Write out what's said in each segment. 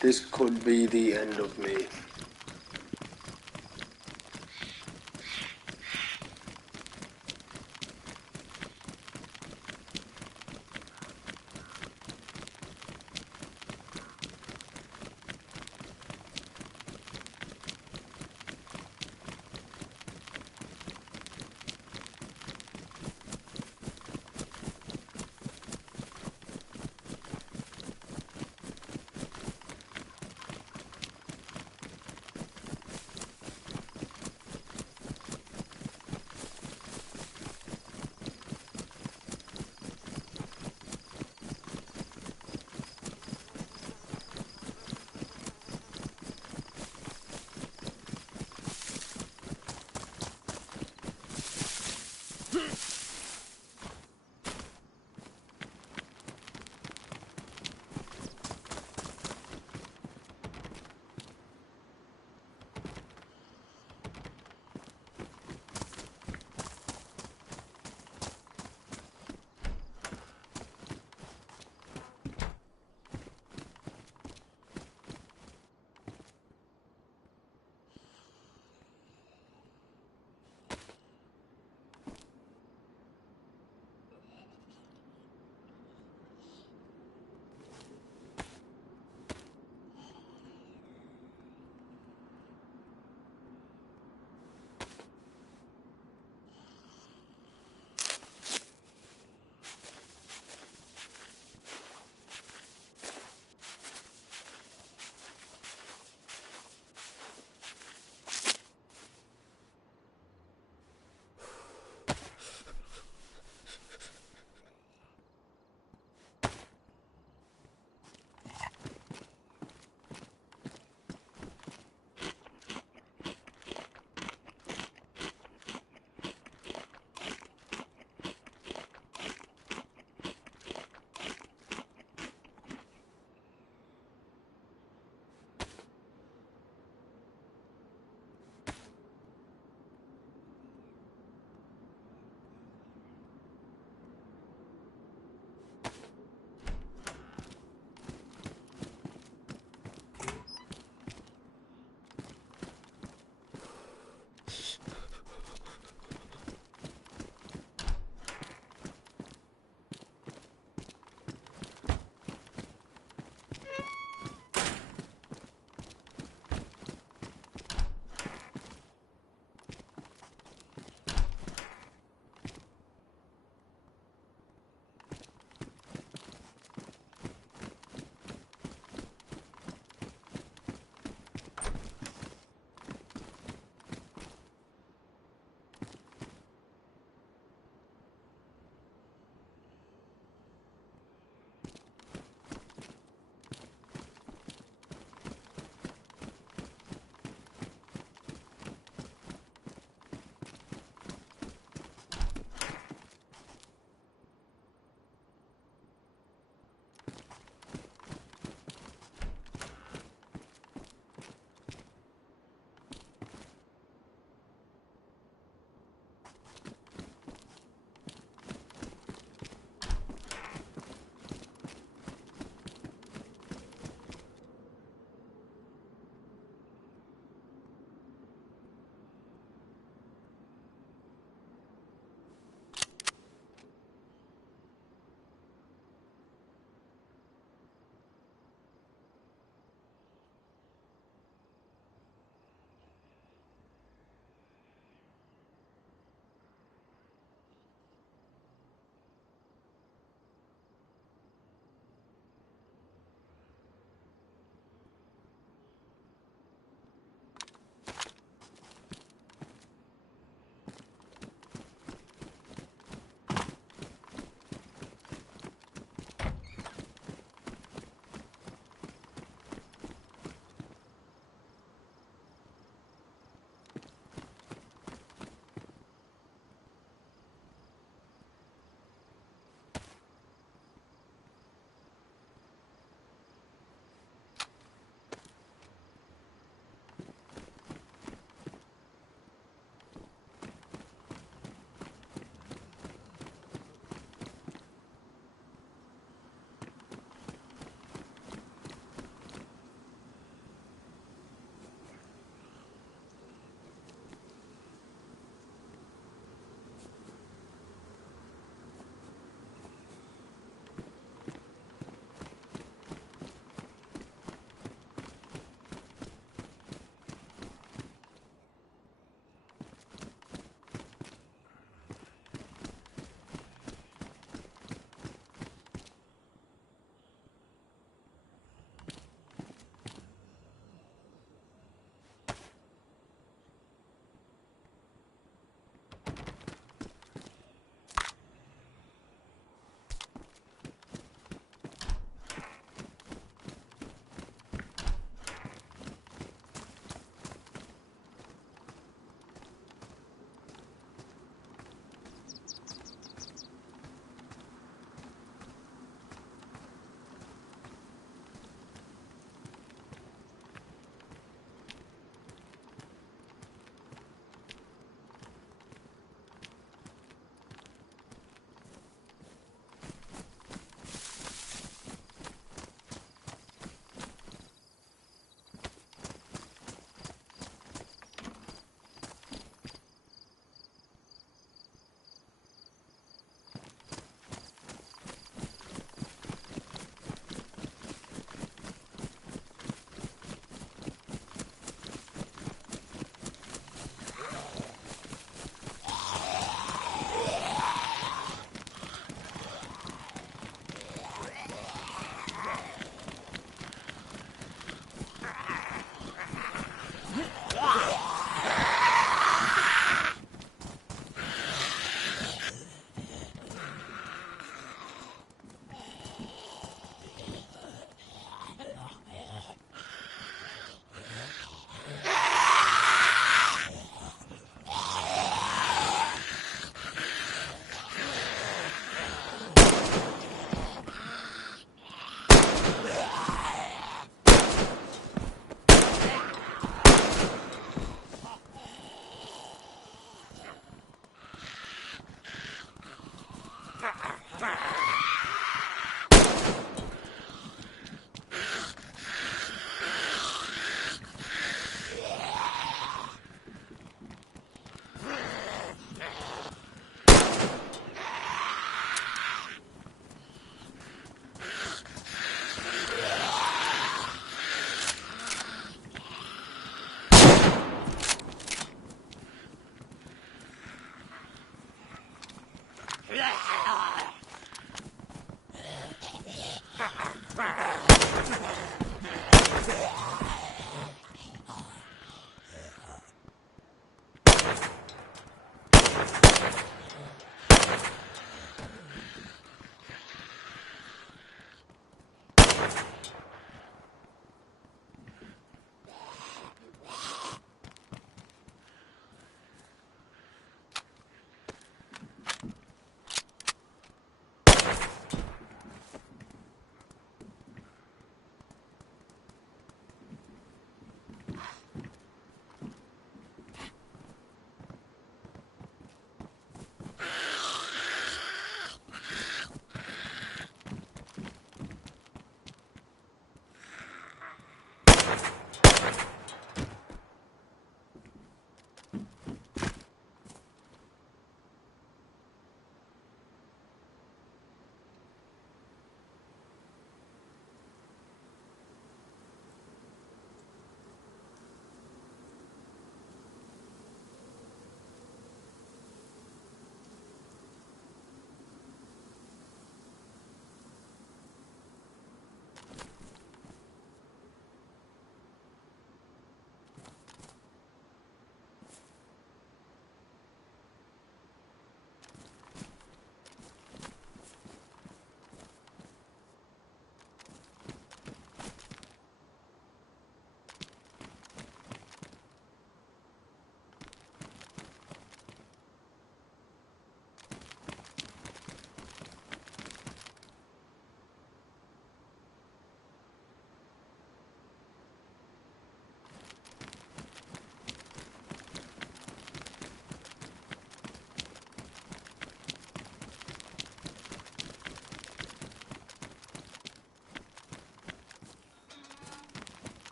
This could be the end of me.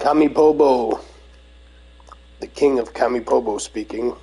Kamipobo, the king of Kamipobo speaking.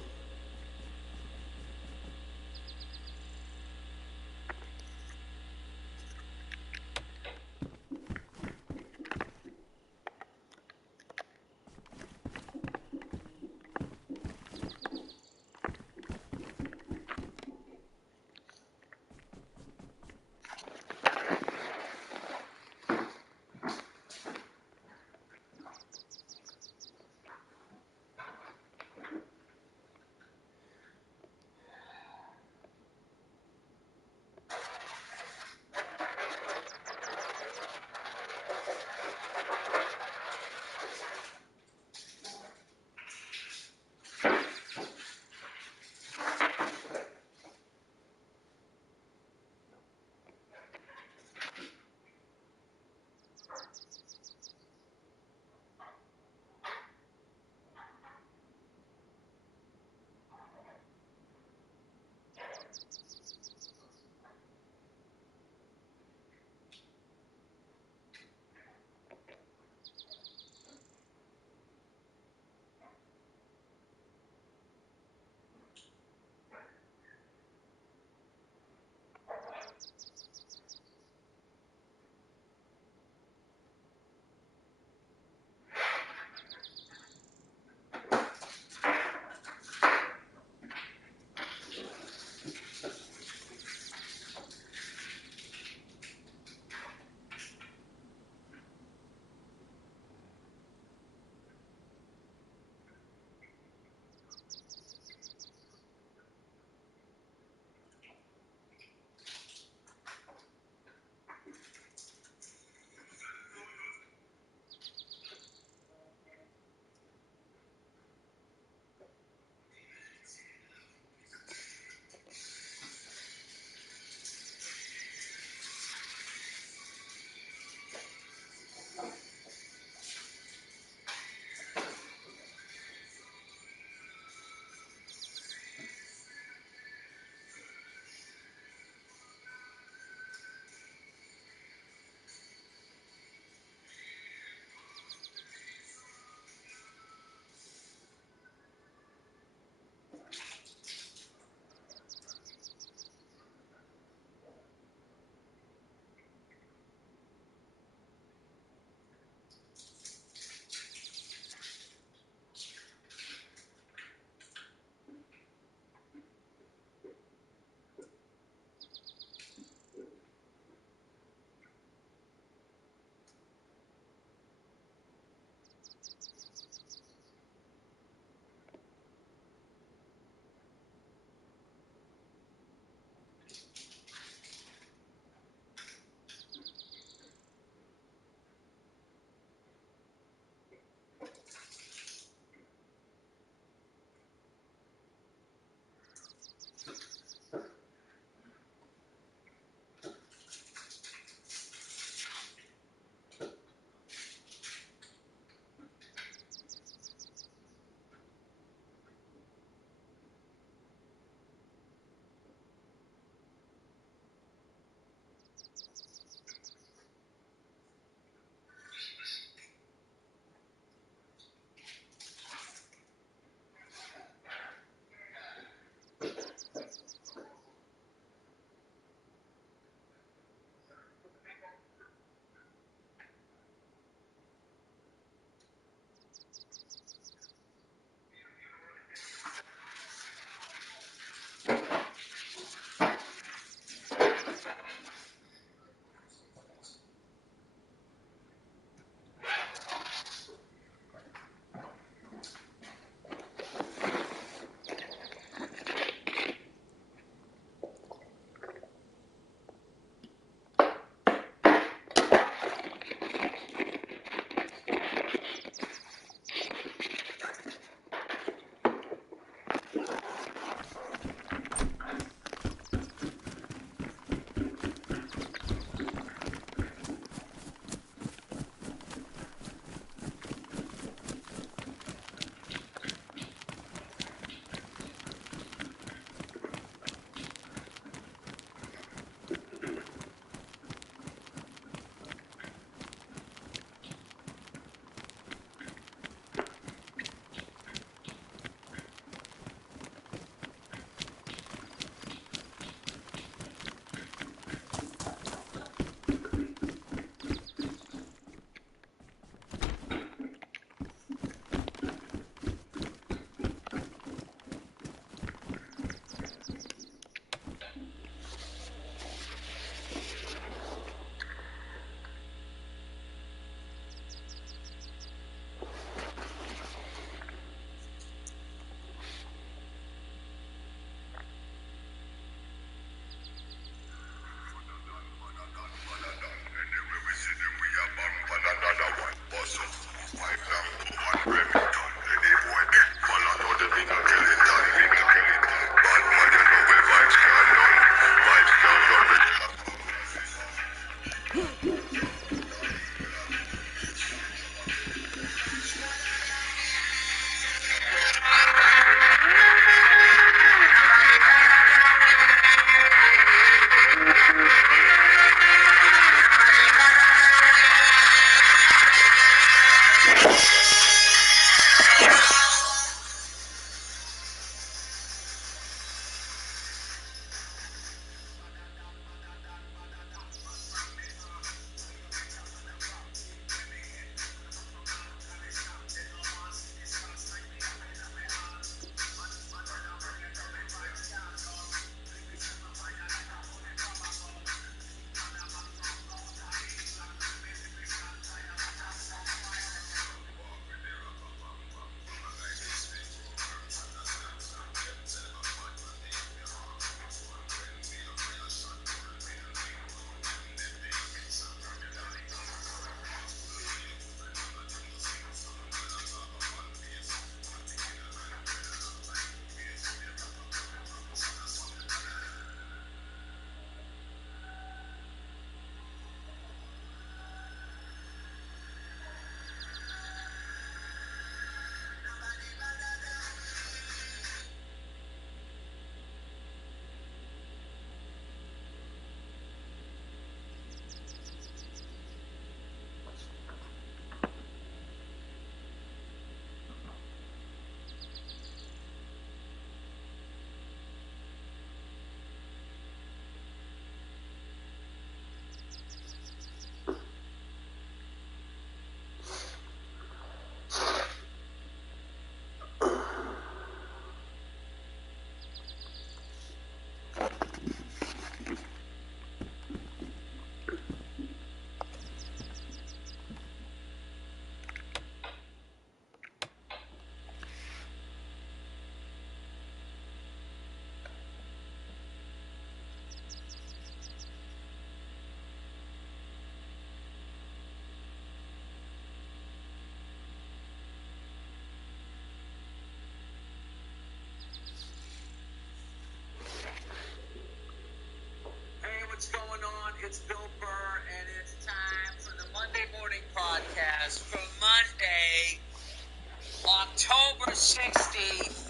3/60,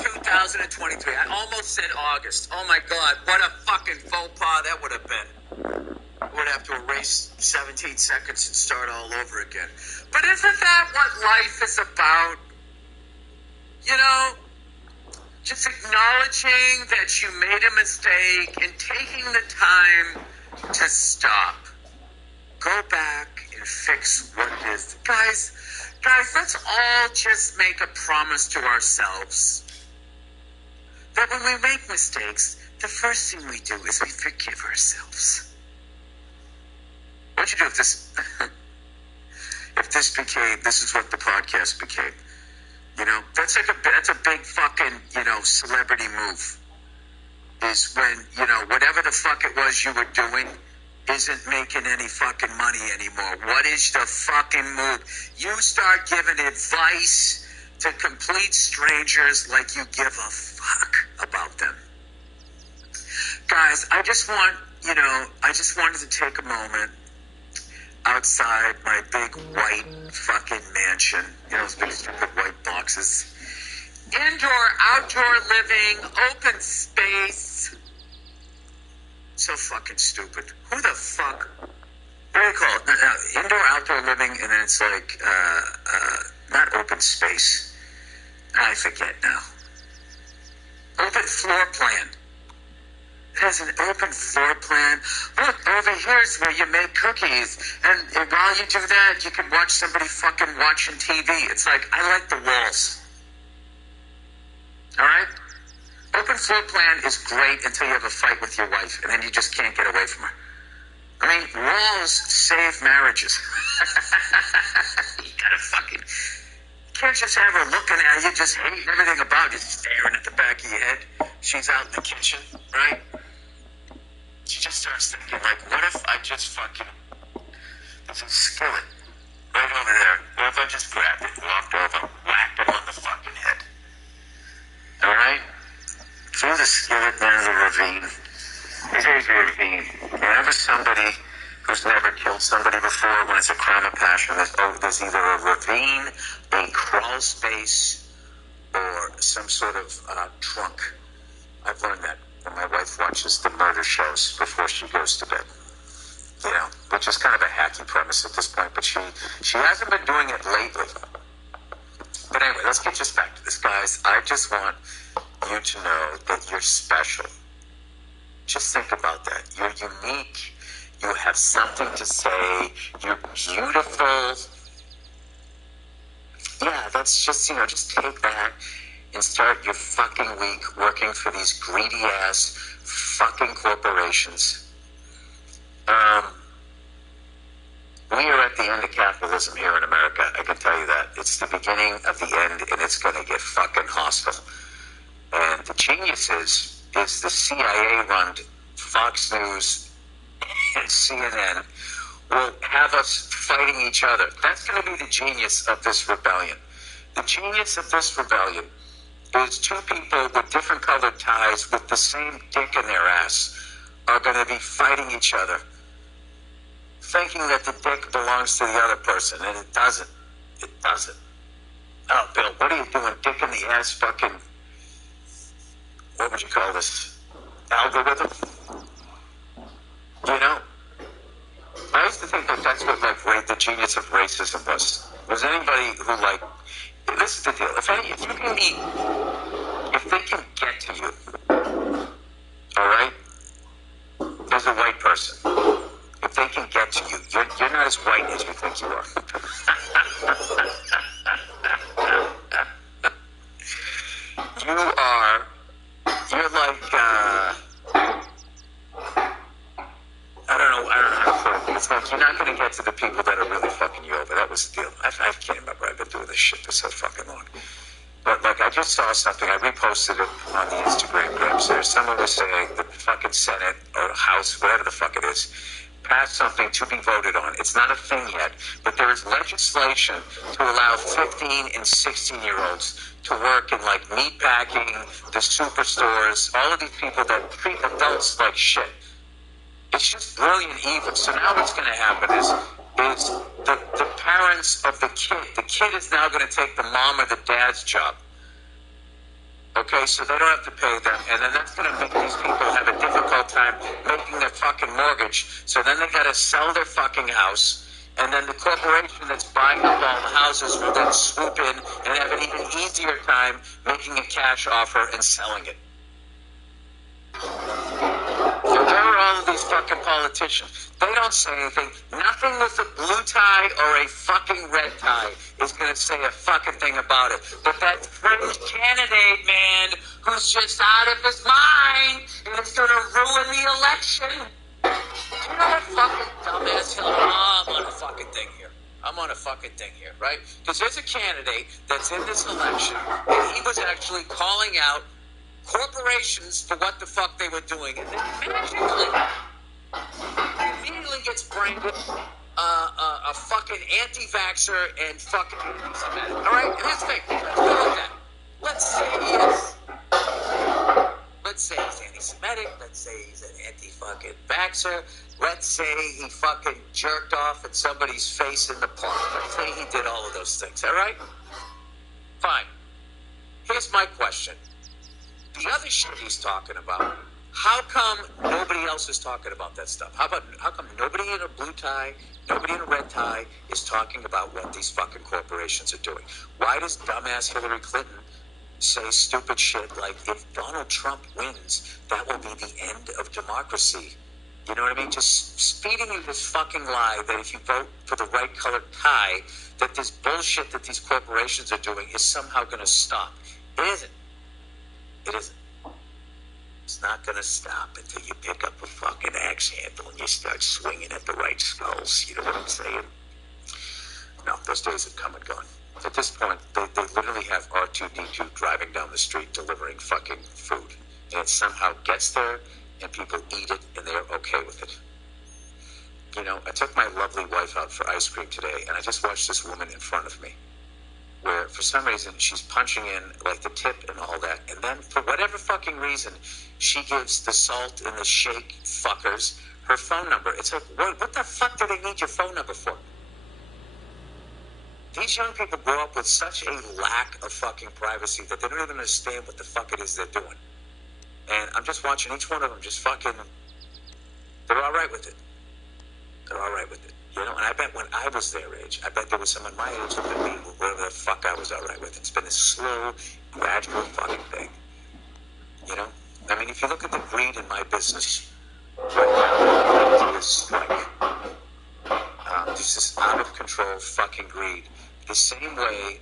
2023. I almost said August. Oh my God, what a fucking faux pas that would have been. Would have to erase 17 seconds and start all over again. But isn't that what life is about? You know, just acknowledging that you made a mistake and taking the time to stop. Go back and fix what it is. Guys, let's all just make a promise to ourselves that when we make mistakes, the first thing we do is we forgive ourselves. What'd you do if this this is what the podcast became? You know, that's a big fucking, celebrity move. Is when, whatever the fuck it was you were doing isn't making any fucking money anymore. What is the fucking move? You start giving advice to complete strangers like you give a fuck about them. Guys, I just wanted to take a moment outside my big white fucking mansion. Those big stupid white boxes. Indoor, outdoor living, open space. So fucking stupid. Who the fuck? What do you call it? Indoor, outdoor living, and then it's like, not open space. I forget now. Open floor plan. It has an open floor plan. Look, over here is where you make cookies. And while you do that, you can watch somebody fucking watching TV. It's like, I like the walls. Alright? Open floor plan is great until you have a fight with your wife, and then you just can't get away from her. I mean, walls save marriages. You gotta fucking... You can't just have her looking at you, just hating everything about you, staring at the back of your head. She's out in the kitchen, right? She just starts thinking, like, what if I just fucking... There's a skillet right over there. What if I just grabbed it, walked over, whacked him on the fucking head? Alright? Through the skillet, there's a ravine. There's a ravine. Whenever somebody who's never killed somebody before, when it's a crime of passion, there's either a ravine, a crawl space, or some sort of trunk. I've learned that when my wife watches the murder shows before she goes to bed. Which is kind of a hacky premise at this point, but she hasn't been doing it lately. But anyway, let's get just back to this, guys. I just want you to know that you're special. Just think about that. You're unique. You have something to say. You're beautiful. Yeah, that's just, just take that and start your fucking week working for these greedy-ass fucking corporations. We are at the end of capitalism here in America. I can tell you that. It's the beginning of the end, and it's going to get fucking hostile. And the genius is the CIA-run Fox News and CNN will have us fighting each other. That's going to be the genius of this rebellion. The genius of this rebellion is two people with different colored ties with the same dick in their ass are going to be fighting each other, thinking that the dick belongs to the other person, and it doesn't. It doesn't. Oh, Bill, what are you doing? Dick in the ass fucking... What would you call this? Algorithm? I used to think that that's what, the genius of racism was. Was anybody who, this is the deal. If they can get to you, all right, as a white person, if they can get to you, you're not as white as you think you are. You're like, I don't know how to put it. It's like you're not going to get to the people that are really fucking you over. That was the deal. I can't remember. I've been doing this shit for so fucking long. But, I just saw something. I reposted it on the Instagram groups. There's someone was saying the fucking Senate or House, whatever the fuck it is, passed something to be voted on. It's not a thing yet, but there is legislation to allow 15 and 16-year-olds to work in meat packing, the superstores, all of these people that treat adults like shit. It's just brilliant evil. So now what's going to happen is is the parents of the kid. The kid is now going to take the mom or the dad's job. Okay, so they don't have to pay them, and then that's going to make these people have a difficult time making their fucking mortgage. So then they got to sell their fucking house, and then the corporation that's buying up all the houses will then swoop in and have an even easier time making a cash offer and selling it. So where are all of these fucking politicians? They don't say anything. Nothing with a blue tie or a fucking red tie is going to say a fucking thing about it. But that fringe candidate, man, who's just out of his mind and is going to ruin the election. You know what fucking dumbass Hillary? I'm on a fucking thing here. I'm on a fucking thing here, right? Because there's a candidate that's in this election, and he was actually calling out corporations for what the fuck they were doing, and then immediately gets branded a fucking anti-vaxxer and fucking anti-Semitic. All right, and here's the thing. Let's go with that. Let's say he's anti-Semitic. Let's say he's an anti-fucking vaxxer. Let's say he fucking jerked off at somebody's face in the park. Let's say he did all of those things. All right, fine. Here's my question. The other shit he's talking about, how come nobody else is talking about that stuff? How come nobody in a blue tie, nobody in a red tie is talking about what these fucking corporations are doing? Why does dumbass Hillary Clinton say stupid shit like, if Donald Trump wins, that will be the end of democracy? You know what I mean? Just feeding you this fucking lie that if you vote for the right colored tie, that this bullshit that these corporations are doing is somehow going to stop. It isn't. It isn't. It's not going to stop until you pick up a fucking axe handle and you start swinging at the right skulls. You know what I'm saying? No, those days have come and gone. At this point, they literally have R2-D2 driving down the street delivering fucking food. And it somehow gets there and people eat it and they're okay with it. You know, I took my lovely wife out for ice cream today and I just watched this woman in front of me, where for some reason she's punching in like the tip and all that, and then for whatever fucking reason she gives the salt and the shake fuckers her phone number. It's like, what the fuck do they need your phone number for? These young people grow up with such a lack of fucking privacy that they don't even understand what the fuck it is they're doing. And I'm just watching each one of them just fucking, they're all right with it. They're all right with it. You know, and I bet when I was their age, I bet there was someone my age that me, whatever the fuck I was all right with. It's been a slow, gradual fucking thing. You know? I mean, if you look at the greed in my business right now, it's like, there's this out of control fucking greed. The same way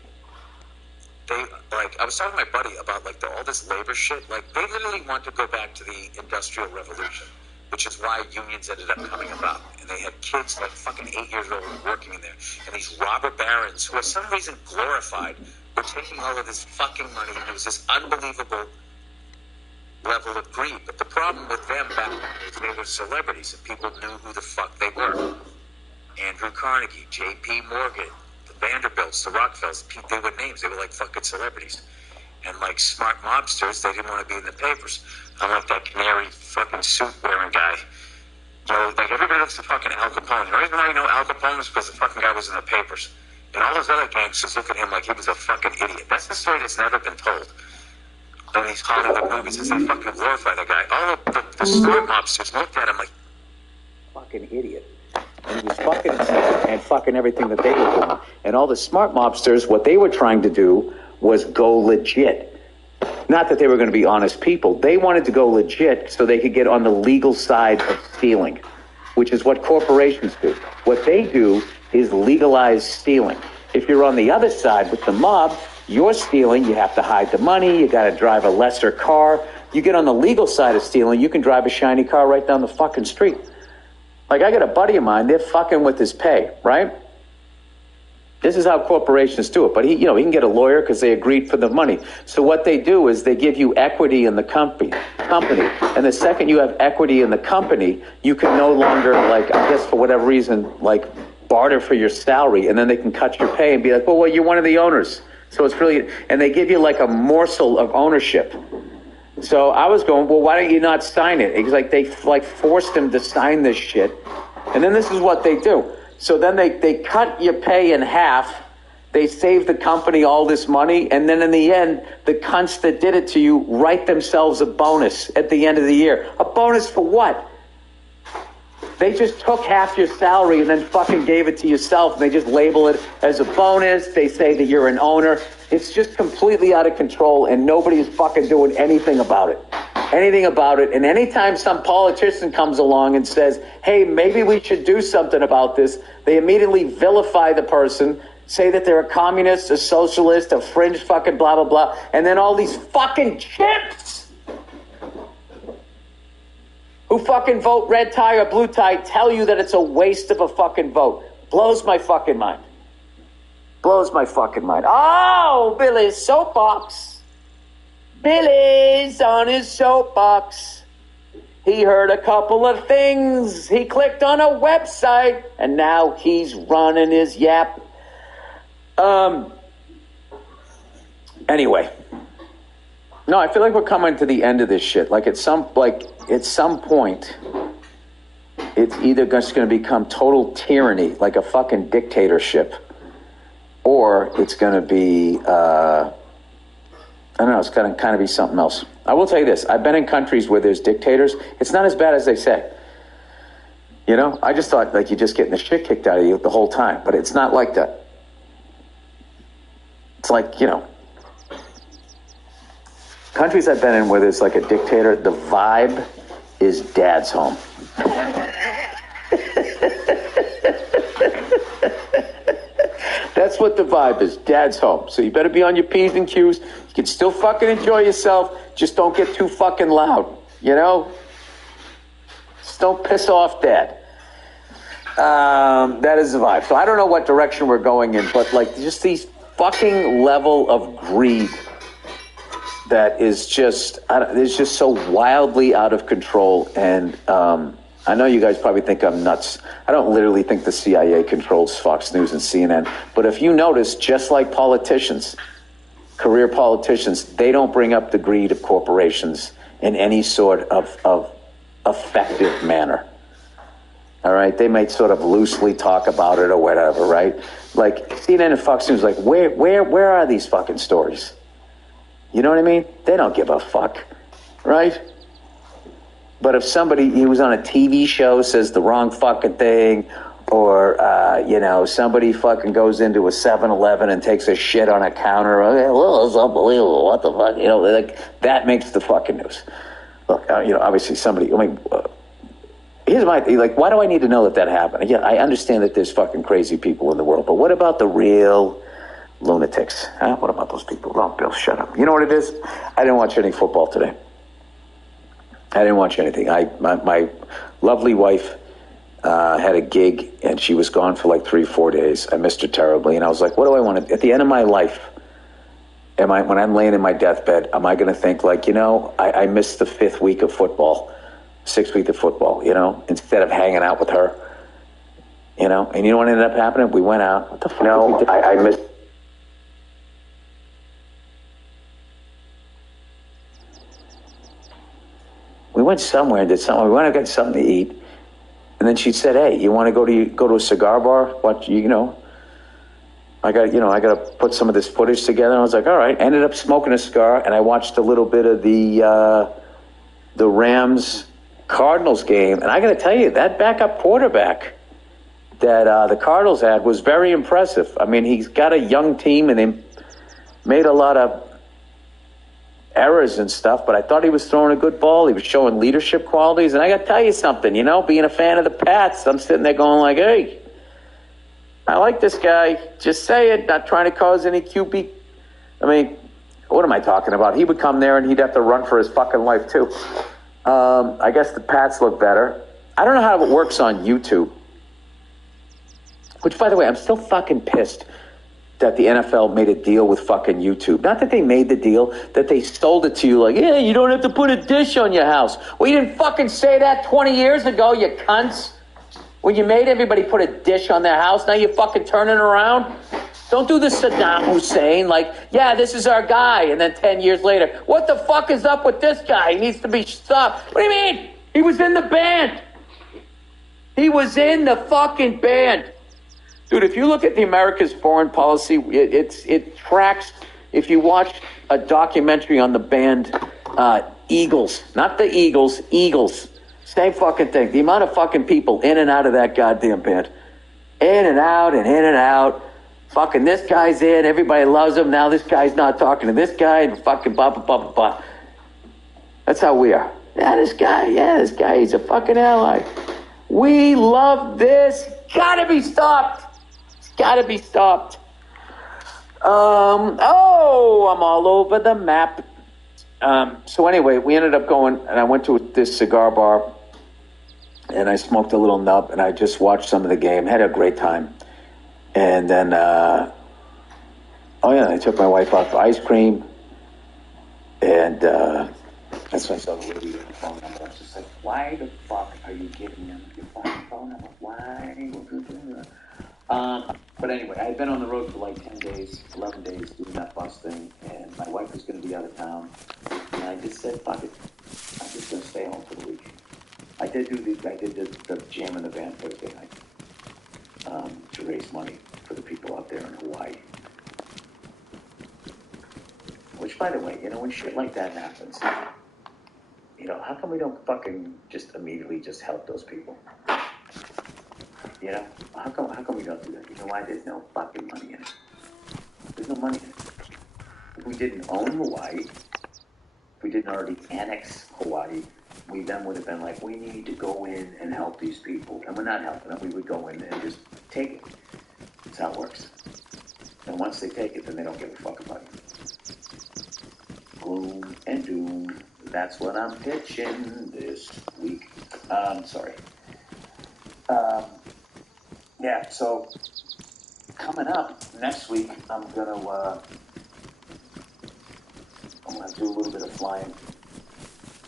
they, like, I was talking to my buddy about, like, all this labor shit. Like, they literally want to go back to the Industrial Revolution, which is why unions ended up coming about. And they had kids like fucking 8 years old working in there. And these robber barons, who for some reason glorified, were taking all of this fucking money. And it was this unbelievable level of greed. But the problem with them back then is they were celebrities and people knew who the fuck they were. Andrew Carnegie, J.P. Morgan, the Vanderbilts, the Rockefellers, they were names. They were like fucking celebrities. And like smart mobsters, they didn't want to be in the papers. Unlike that canary fucking suit-wearing guy. You know, like everybody looks at fucking Al Capone. The reason why you know Al Capone is because the fucking guy was in the papers. And all those other gangsters look at him like he was a fucking idiot. That's the story that's never been told. In these Hollywood movies, is they fucking glorify that guy. All of the smart mobsters looked at him like, fucking idiot. And he was fucking himself and fucking everything that they were doing. And all the smart mobsters, what they were trying to do was go legit. Not that they were going to be honest people. They wanted to go legit so they could get on the legal side of stealing, which is what corporations do. What they do is legalize stealing. If you're on the other side with the mob, you're stealing, you have to hide the money, you got to drive a lesser car. You get on the legal side of stealing, you can drive a shiny car right down the fucking street. Like, I got a buddy of mine, they're fucking with his pay, right? This is how corporations do it. But he can get a lawyer because they agreed for the money. So what they do is they give you equity in the company. And the second you have equity in the company, you can no longer, like, I guess for whatever reason, like, barter for your salary. And then they can cut your pay and be like, well, you're one of the owners. So it's really, and they give you like a morsel of ownership. So I was going, well, why don't you not sign it? It's like they like forced him to sign this shit. And then this is what they do. So then they cut your pay in half. They save the company all this money, and then in the end, the cunts that did it to you write themselves a bonus at the end of the year. A bonus for what? They just took half your salary and then fucking gave it to yourself, and they just label it as a bonus. They say that you're an owner. It's just completely out of control, and nobody is fucking doing anything about it. And anytime some politician comes along and says, hey, maybe we should do something about this, they immediately vilify the person, say that they're a communist, a socialist, a fringe fucking blah, blah, blah. And then all these fucking chimps who fucking vote red tie or blue tie tell you that it's a waste of a fucking vote. Blows my fucking mind. Blows my fucking mind. Oh, Billy's soapbox. Billy's on his soapbox. He heard a couple of things. He clicked on a website, and now he's running his yap. Anyway. No, I feel like we're coming to the end of this shit. At some point, it's either just going to become total tyranny, like a fucking dictatorship, or it's going to be, I don't know, it's going to kind of be something else. I will tell you this. I've been in countries where there's dictators. It's not as bad as they say. You know, I just thought, you're just getting the shit kicked out of you the whole time. But it's not like that. It's countries I've been in where there's a dictator, the vibe is dad's home. That's what the vibe is, dad's home. So you better be on your P's and Q's. You can still fucking enjoy yourself. Just don't get too fucking loud, you know? Just don't piss off dad. That is the vibe. So I don't know what direction we're going in, but just these fucking level of greed that is just so wildly out of control. And I know you guys probably think I'm nuts. I don't literally think the CIA controls Fox News and CNN. But if you notice, just like politicians, career politicians, they don't bring up the greed of corporations in any sort of effective manner. All right? They might sort of loosely talk about it or whatever, right? CNN and Fox News, where are these fucking stories? You know what I mean? They don't give a fuck, right? But if somebody who was on a TV show says the wrong fucking thing, or, somebody fucking goes into a 7-Eleven and takes a shit on a counter, well, it's unbelievable, what the fuck, that makes the fucking news. Look, obviously somebody, here's my thing, why do I need to know that happened? Yeah, I understand that there's fucking crazy people in the world, but what about the real lunatics? Huh? What about those people? Oh, Bill, shut up. You know what it is? I didn't watch any football today. I didn't watch anything. My lovely wife had a gig, and she was gone for 3-4 days. I missed her terribly, and I was like, what do I want to... At the end of my life, when I'm laying in my deathbed, am I going to think I missed the 5th week of football, 6th week of football, instead of hanging out with her, and you know what ended up happening? We went out. What the fuck? No, I missed... We went somewhere and did something. We went and got something to eat. And then she said, hey, you want to go to a cigar bar? Watch, I got to put some of this footage together. And I was like, all right. Ended up smoking a cigar, and I watched a little bit of the Rams Cardinals game. And I got to tell you, that backup quarterback that the Cardinals had was very impressive. I mean, he's got a young team, and they made a lot of errors and stuff, but I thought he was throwing a good ball. He was showing leadership qualities, and I got to tell you something, being a fan of the Pats, I'm sitting there going hey, I like this guy. Just say it, not trying to cause any QB. I mean, what am I talking about? He would come there, and he'd have to run for his fucking life, too. I guess the Pats look better. I don't know how it works on YouTube, which, by the way, I'm still fucking pissed that the NFL made a deal with fucking YouTube. Not that they made the deal, that they sold it to you yeah, you don't have to put a dish on your house. Well, you didn't fucking say that 20 years ago, you cunts. When you made everybody put a dish on their house, now you're fucking turning around. Don't do the Saddam Hussein, yeah, this is our guy. And then 10 years later, what the fuck is up with this guy? He needs to be stopped. What do you mean? He was in the band. He was in the fucking band. Dude, if you look at the America's foreign policy, it tracks. If you watch a documentary on the band Eagles, not the Eagles, Eagles, same fucking thing. The amount of fucking people in and out of that goddamn band, in and out and in and out. Fucking this guy's in, everybody loves him. Now this guy's not talking to this guy, and fucking blah blah blah blah blah. That's how we are. This guy, he's a fucking ally. We love this. Gotta be stopped. It's gotta be stopped. I'm all over the map. So anyway, we ended up going, and I went to this cigar bar, and I smoked a little nub, and I just watched some of the game. Had a great time. And then, I took my wife out for ice cream, and that's when I saw the lady with the phone number. I was just like, why the fuck are you giving them your fucking phone number? Why would you do that? But anyway, I had been on the road for like 10 days, 11 days doing that bus thing, and my wife was going to be out of town, and I just said, fuck it. I'm just going to stay home for the week. I did the jam in the van Thursday night. To raise money for the people out there in Hawaii. Which, by the way, when shit like that happens, how come we don't fucking just immediately just help those people? How come we don't do that? You know why? There's no fucking money in it. There's no money in it. If we didn't own Hawaii, if we didn't already annex Hawaii, we then would have been like, we need to go in and help these people. And we're not helping them. We would go in and just take it. That's how it works. And once they take it, then they don't give a fuck about it. Gloom and doom. That's what I'm pitching this week. Sorry. So coming up next week, I'm gonna do a little bit of flying.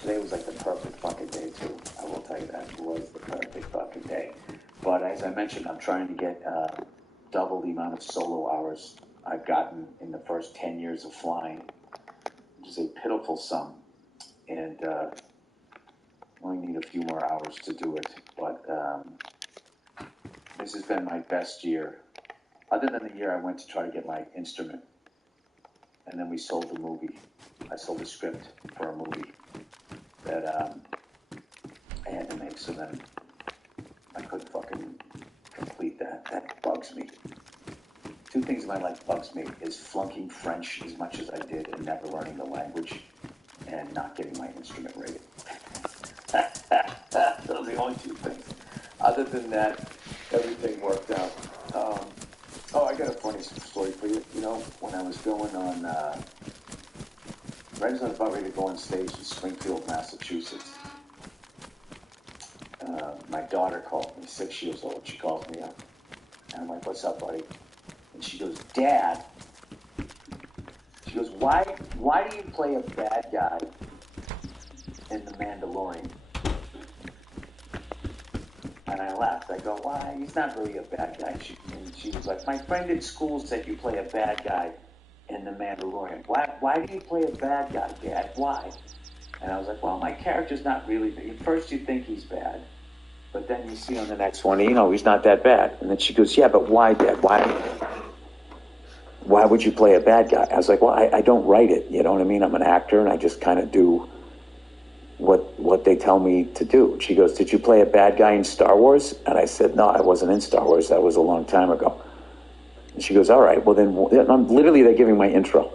Today was like the perfect fucking day, too. I will tell you that. It was the perfect fucking day. But as I mentioned, I'm trying to get double the amount of solo hours I've gotten in the first 10 years of flying, which is a pitiful sum. And only need a few more hours to do it. But this has been my best year. Other than the year I went to try to get my instrument. And then we sold the movie. I sold the script for a movie that I had to make, so then I couldn't fucking complete that. That bugs me. Two things in my life bugs me is flunking French as much as I did and never learning the language, and not getting my instrument rated. Those are the only two things. Other than that, everything worked out. I got a funny story for you. When I was going on, right as I was about ready to go on stage in Springfield, Massachusetts, my daughter called me, 6 years old. She calls me up. And I'm like, what's up, buddy? And she goes, Dad. She goes, why do you play a bad guy in The Mandalorian? And I laughed. I go, why? He's not really a bad guy. And she was like, my friend in school said you play a bad guy in The Mandalorian. Why do you play a bad guy, Dad? Why? And I was like, well, my character's not really bad. At first you think he's bad, but then you see on the next one, he's not that bad. And then she goes, yeah, but why, Dad? Why would you play a bad guy? I was like, well, I don't write it. You know what I mean? I'm an actor, and I just kind of do what they tell me to do. She goes, did you play a bad guy in Star Wars? And I said, no, I wasn't in Star Wars. That was a long time ago. And she goes, all right, well then, literally they're giving my intro.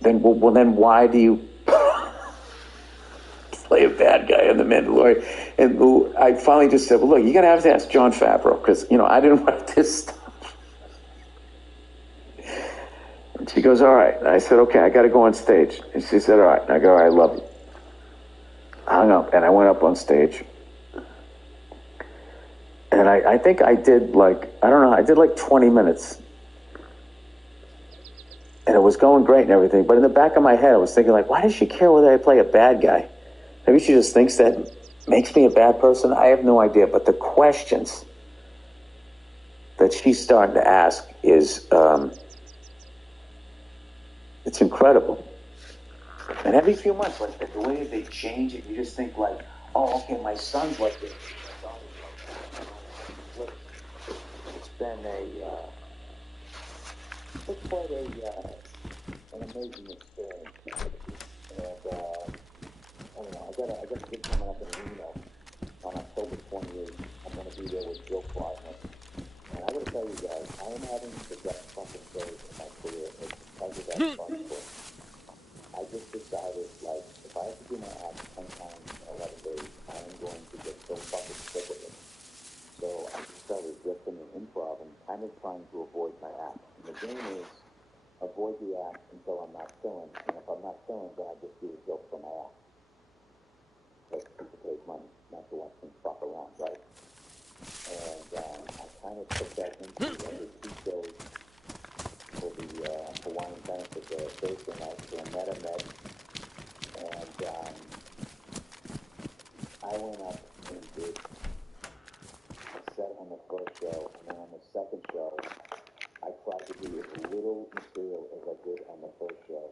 Then why do you play a bad guy in The Mandalorian? And I finally just said, well, look, you're going to have to ask Jon Favreau, because, I didn't write this stuff. And she goes, all right. And I said, okay, I got to go on stage. And she said, all right. And I go, all right, I love you. Hung up, and I went up on stage. And I think I did I did like 20 minutes. And it was going great and everything. But in the back of my head, I was thinking, why does she care whether I play a bad guy? Maybe she just thinks that makes me a bad person. I have no idea. But the questions that she's starting to ask is, it's incredible. And every few months, the way that they change it, you just think oh, okay, my son's like this. been it's quite an amazing experience. And anyhow, I got a gig coming up in Reno on October 28th. I'm going to be there with Joe Partner. And I got to tell you guys, I am having the best fucking days of my career. It's because of that fun sport. I just decided, like, if I have to do my act 10 times in 11 days, I am going to get so fucking sick of it. So I just started ripping and improv and kind of trying to avoid my act. And the game is avoid the act until I'm not feeling. And if I'm not feeling, then I just do a joke for my act. Because people pay money, not to watch them fuck around, right? And I kind of took that into I did 2 shows for the Hawaiian benefit there Thursday night for a meta med. And I went up and did a set on the first show, and then on the second show, I tried to do as little material as I did on the first show.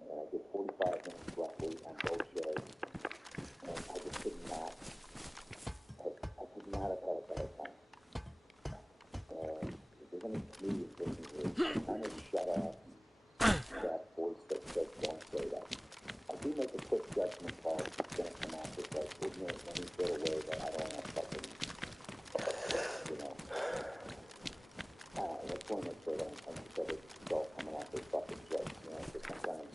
And I did 45 minutes roughly on both shows. And I just could not have had a better time. And if there's any comedians listening here, kind of shut off that voice that says don't say that. I do make a quick judgment call that's going to come out with like ignorant in any sort of way that I don't want to fucking, let's want to make sure that it's all coming out with fucking jokes, because sometimes,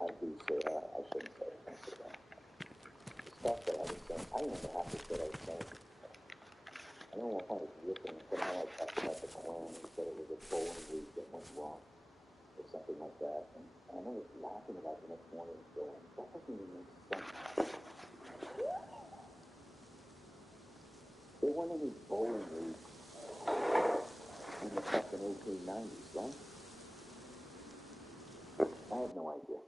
I do say, I shouldn't say things like that. The stuff that I was saying, I don't even have to say what I was saying. I don't know if I was ripping, somehow I talked about the clown and said it was a bowling league that went wrong, or something like that. And I remember laughing about the next morning and going, that doesn't even make sense. There weren't any bowling leagues in the fucking 1890s, right? I have no idea.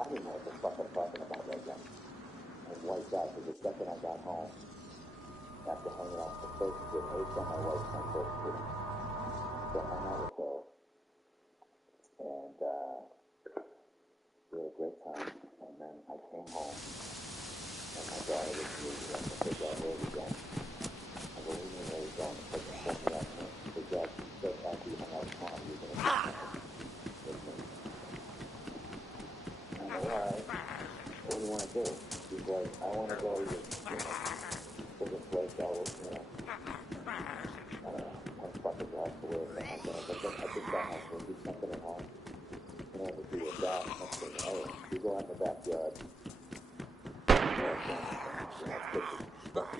I didn't know what the fuck I'm talking about right now. I was wiped out because the second I got home, after hanging out the first trip, every time my wife's my first trip, so I hung out with her, and we had a great time, and then I came home, and my daughter was leaving, and I said, Dad, where are we going? I go, we knew where we were going, and she told me that, and she said, Dad, she said after you hung out with Mom, you were going to do something with me. And I go, all right, what do you want to do? She's like, I want to go to a place I don't know, I'm fucking lost for where I think that house will do something at home. To do with that, next thing we go out in the backyard, kitchen, kitchen stuff,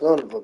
Son of a...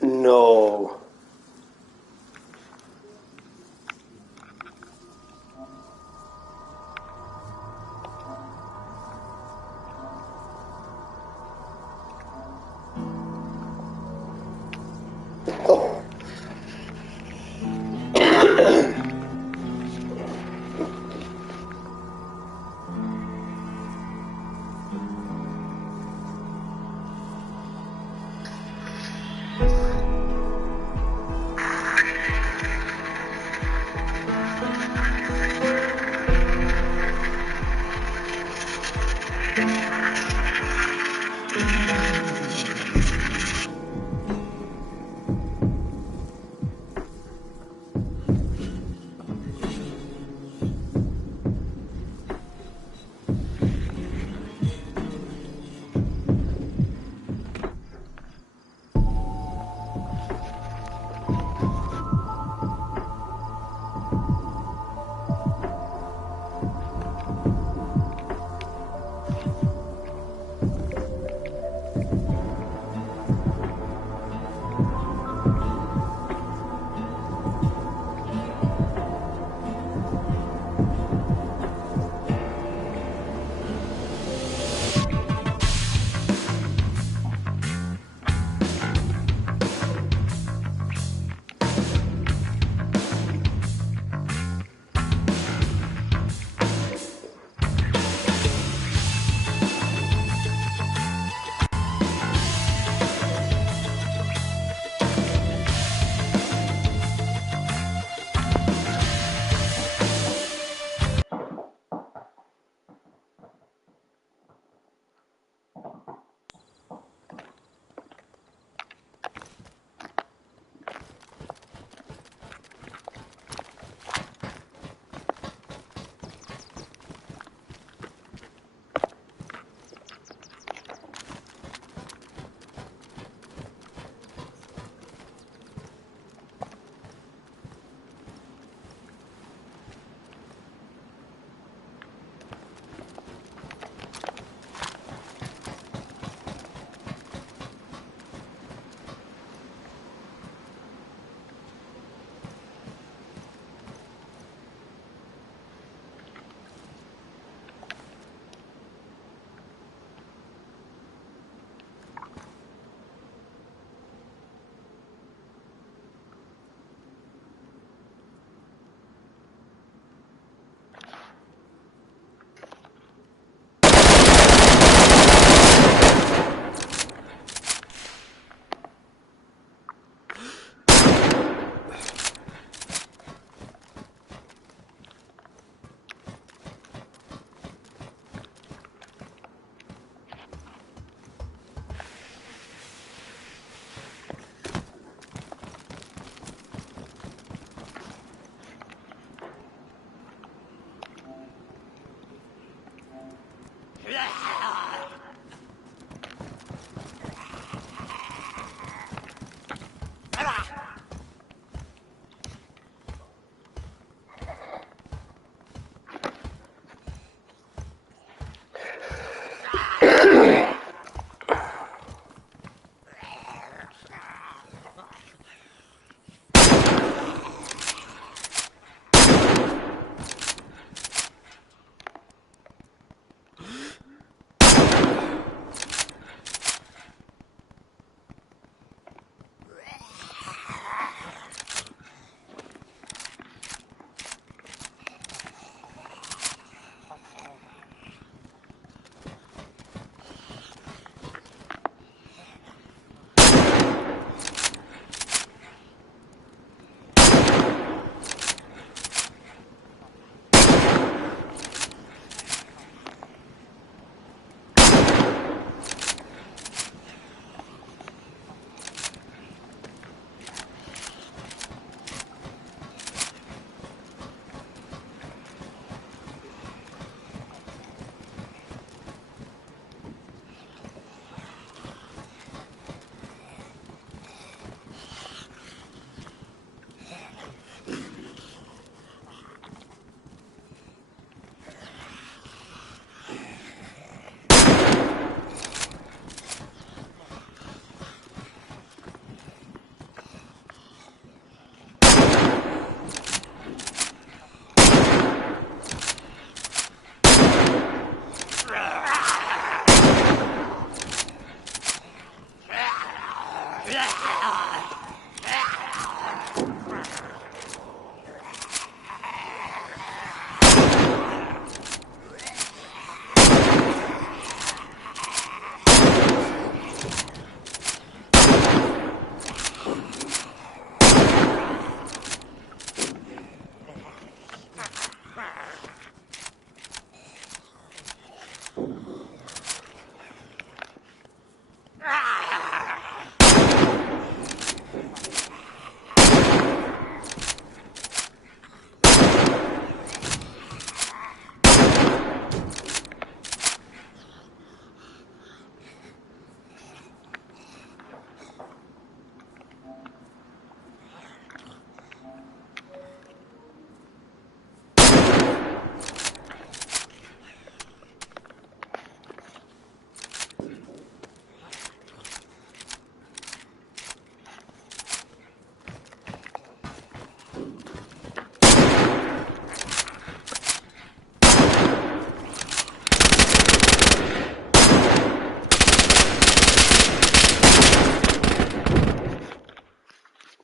No. Oh.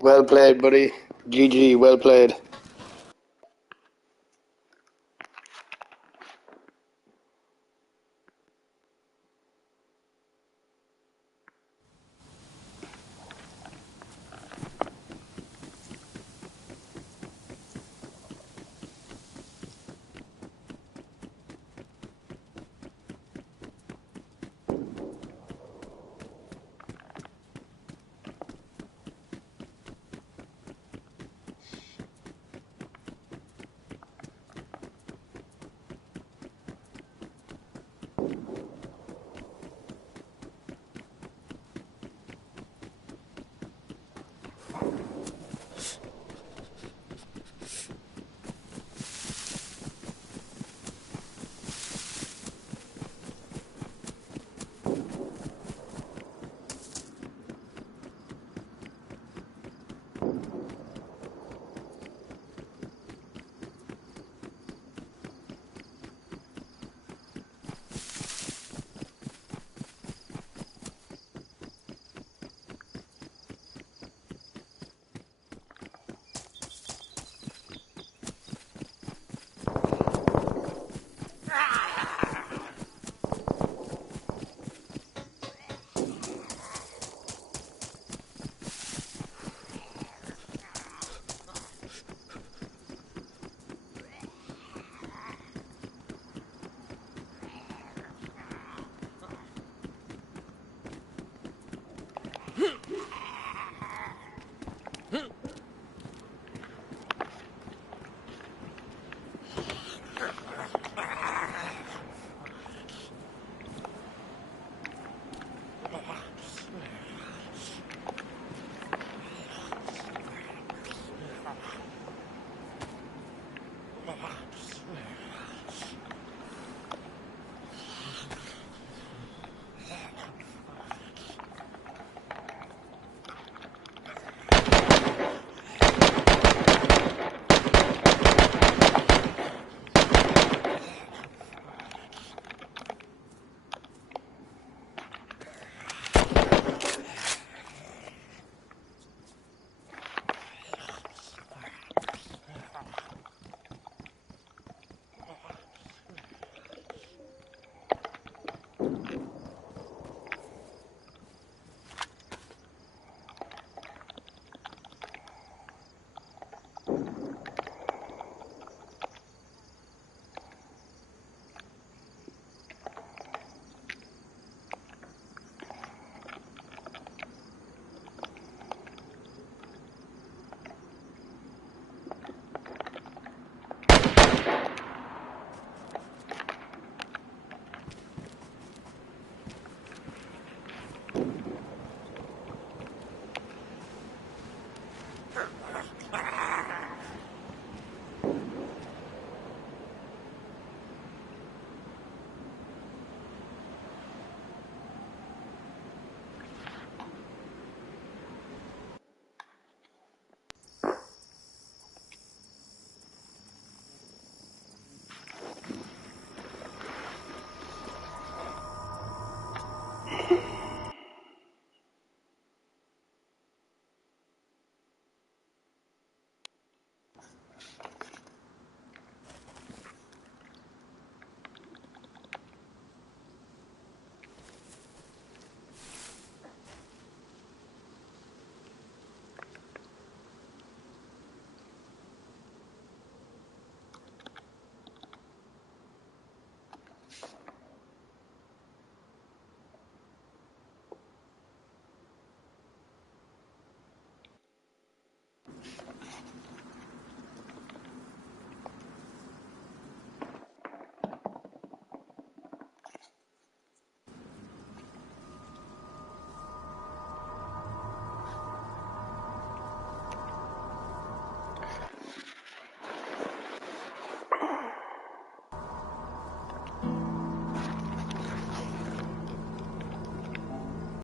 Well played, buddy. GG, well played.